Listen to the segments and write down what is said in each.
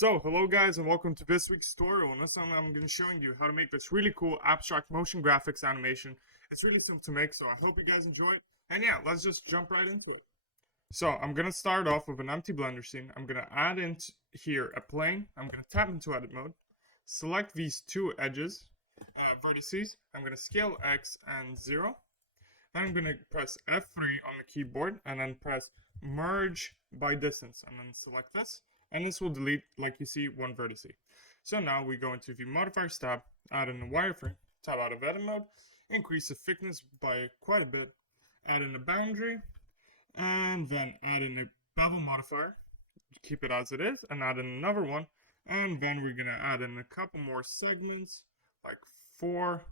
So, hello guys and welcome to this week's tutorial. In this one I'm going to be showing you how to make this really cool abstract motion graphics animation. It's really simple to make, so I hope you guys enjoy it. And yeah, let's just jump right into it. So, I'm going to start off with an empty Blender scene. I'm going to add in here a plane. I'm going to tap into edit mode. Select these two edges, vertices. I'm going to scale X and 0. Then I'm going to press F3 on the keyboard and then press merge by distance and then select this. And this will delete, like you see, one vertex. So now we go into the modifiers tab, add in a wireframe, tab out of edit mode, increase the thickness by quite a bit, add in a boundary, and then add in a bevel modifier, keep it as it is, and add in another one, and then we're gonna add in a couple more segments, like 4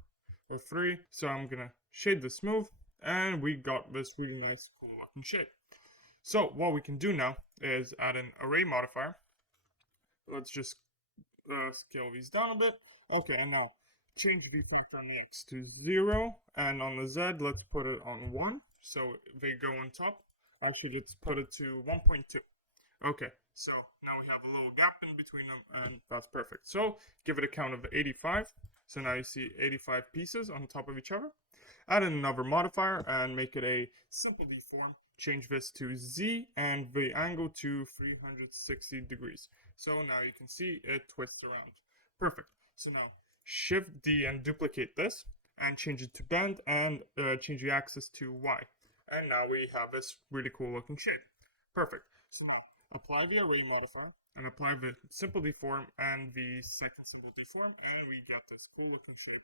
or 3. So I'm gonna shade the smooth, and we got this really nice, cool looking shape. So what we can do now is add an array modifier. Let's just scale these down a bit. Okay, and now change the factor on the X to 0, and on the Z, let's put it on 1, so they go on top. Actually, let's put it to 1.2. Okay, so now we have a little gap in between them, and that's perfect. So give it a count of 85. So now you see 85 pieces on top of each other. Add in another modifier and make it a simple deform. Change this to Z and the angle to 360 degrees. So now you can see it twists around. Perfect. So now Shift D and duplicate this and change it to bend and change the axis to Y. And now we have this really cool looking shape. Perfect. So now apply the array modifier and apply the simple deform and the second simple deform, and we get this cool looking shape.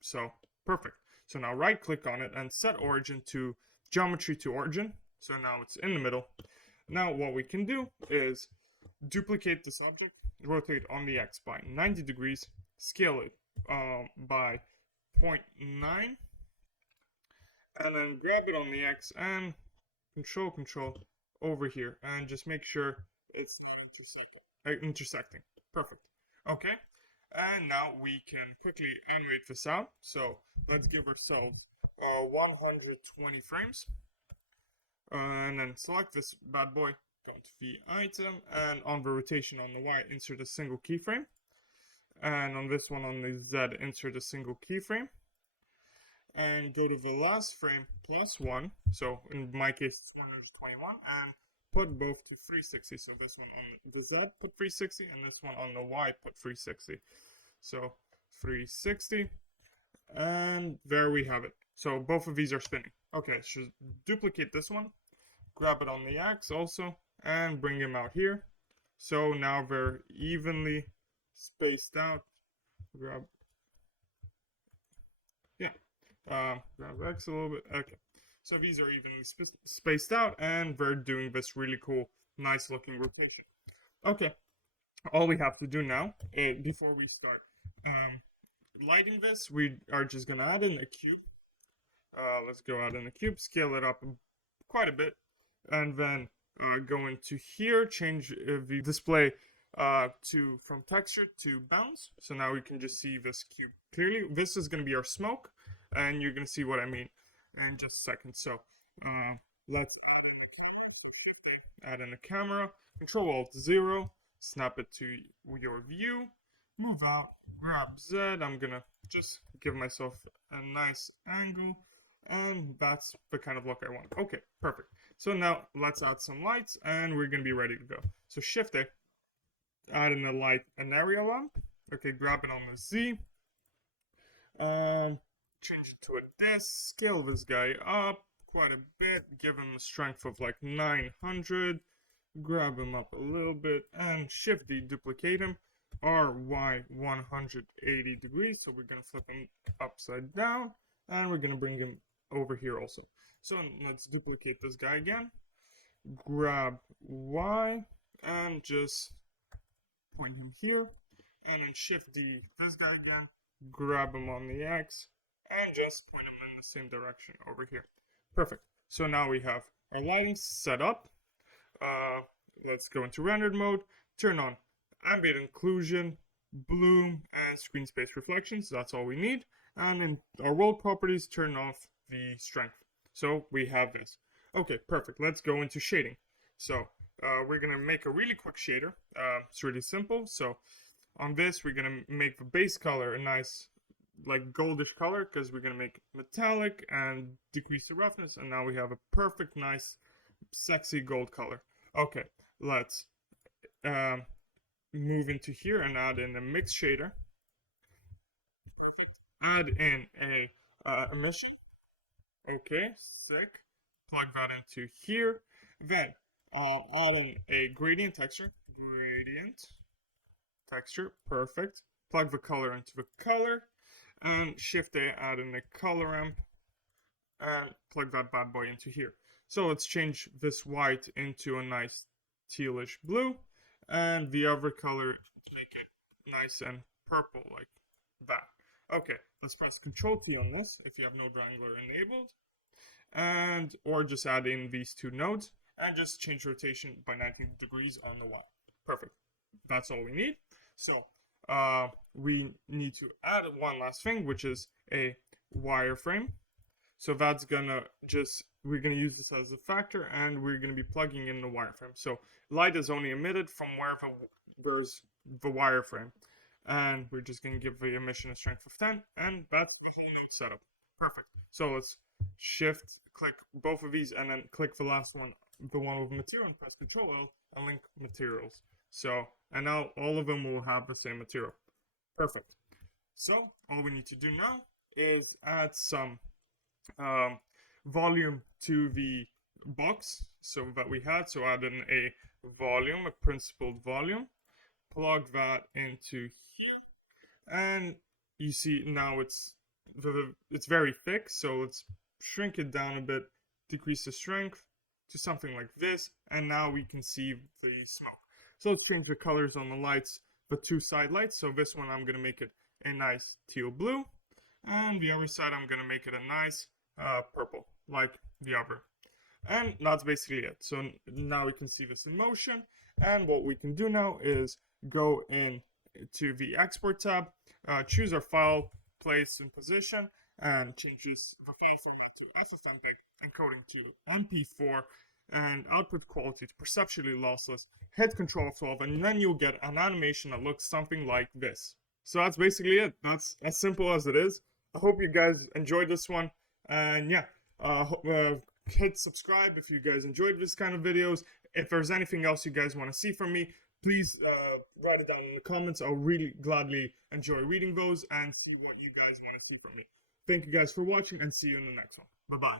So perfect. So now right click on it and set origin to geometry to origin. So now it's in the middle. Now what we can do is duplicate this object, rotate on the X by 90 degrees, scale it by 0.9, and then grab it on the X and control over here and just make sure it's not intersecting. Perfect. Okay. And now we can quickly animate this out. So let's give ourselves 120 frames. And then select this bad boy, go to the item, and on the rotation on the Y, insert a single keyframe. And on this one on the Z, insert a single keyframe. And go to the last frame plus 1. So in my case, it's 121. And put both to 360. So this one on the Z, put 360, and this one on the Y, put 360. So 360, and there we have it. So both of these are spinning. Okay, so duplicate this one, grab it on the X also, and bring them out here. So now they're evenly spaced out. Grab X a little bit. Okay. So these are evenly spaced out, and we're doing this really cool, nice looking rotation. Okay, all we have to do now, before we start lighting this, we are just going to add in a cube. Let's go add in a cube, scale it up quite a bit, and then go into here, change the display from texture to bounce. So now we can just see this cube clearly. This is going to be our smoke, and you're going to see what I mean in just a second. So let's add in a camera, Control Alt 0, snap it to your view, move out, grab Z. I'm gonna just give myself a nice angle, and that's the kind of look I want. Okay, perfect. So now let's add some lights, and we're gonna be ready to go. So Shift A, add in a light, an area lamp. Okay, grab it on the Z, change it to a disc, scale this guy up quite a bit, give him a strength of like 900, grab him up a little bit, and Shift D, duplicate him, RY 180 degrees, so we're going to flip him upside down, and we're going to bring him over here also. So let's duplicate this guy again, grab Y, and just point him here, and then Shift D this guy again, grab him on the X, and just point them in the same direction over here. Perfect. So now we have our lighting set up. Let's go into rendered mode, turn on ambient occlusion, bloom, and screen space reflections. That's all we need. And in our world properties, turn off the strength. So we have this. Okay, perfect. Let's go into shading. So we're gonna make a really quick shader. It's really simple. So on this, we're gonna make the base color a nice like goldish color because we're gonna make it metallic and decrease the roughness, and now we have a perfect, nice, sexy gold color. Okay, let's move into here and add in a mix shader. Add in a emission. Okay, sick. Plug that into here. Then add in a gradient texture. Gradient texture, perfect. Plug the color into the color, and Shift A, add in a color ramp, and plug that bad boy into here. So let's change this white into a nice tealish blue, and the other color make it nice and purple like that. Okay, let's press Control T on this if you have Node Wrangler enabled, and or just add in these two nodes and just change rotation by 90 degrees on the Y. Perfect. That's all we need. So we need to add one last thing, which is a wireframe. So that's gonna we're gonna use this as a factor, and we're gonna be plugging in the wireframe. So light is only emitted from wherever there's the wireframe, and we're just gonna give the emission a strength of 10, and that's the whole node setup. Perfect. So let's shift click both of these, and then click the last one, the one with material, and press Control L and link materials. So, and now all of them will have the same material. Perfect. So all we need to do now is add some volume to the box so that we had. So add in a volume, a principled volume, plug that into here, and you see now it's very thick. So let's shrink it down a bit, decrease the strength to something like this, and now we can see the smoke. So let's change the colors on the lights, the two side lights. So this one I'm going to make it a nice teal blue, and the other side I'm going to make it a nice purple, like the other. And that's basically it. So now we can see this in motion, and what we can do now is go in to the export tab, choose our file, place and position, and changes the file format to FFmpeg, encoding to MP4, and output quality to perceptually lossless. Hit Control F12, and then you'll get an animation that looks something like this. So that's basically it. That's as simple as it is. I hope you guys enjoyed this one, and yeah, hit subscribe if you guys enjoyed this kind of videos. If there's anything else you guys want to see from me, please write it down in the comments. I'll really gladly enjoy reading those and see what you guys want to see from me. Thank you guys for watching, and see you in the next one. Bye-bye.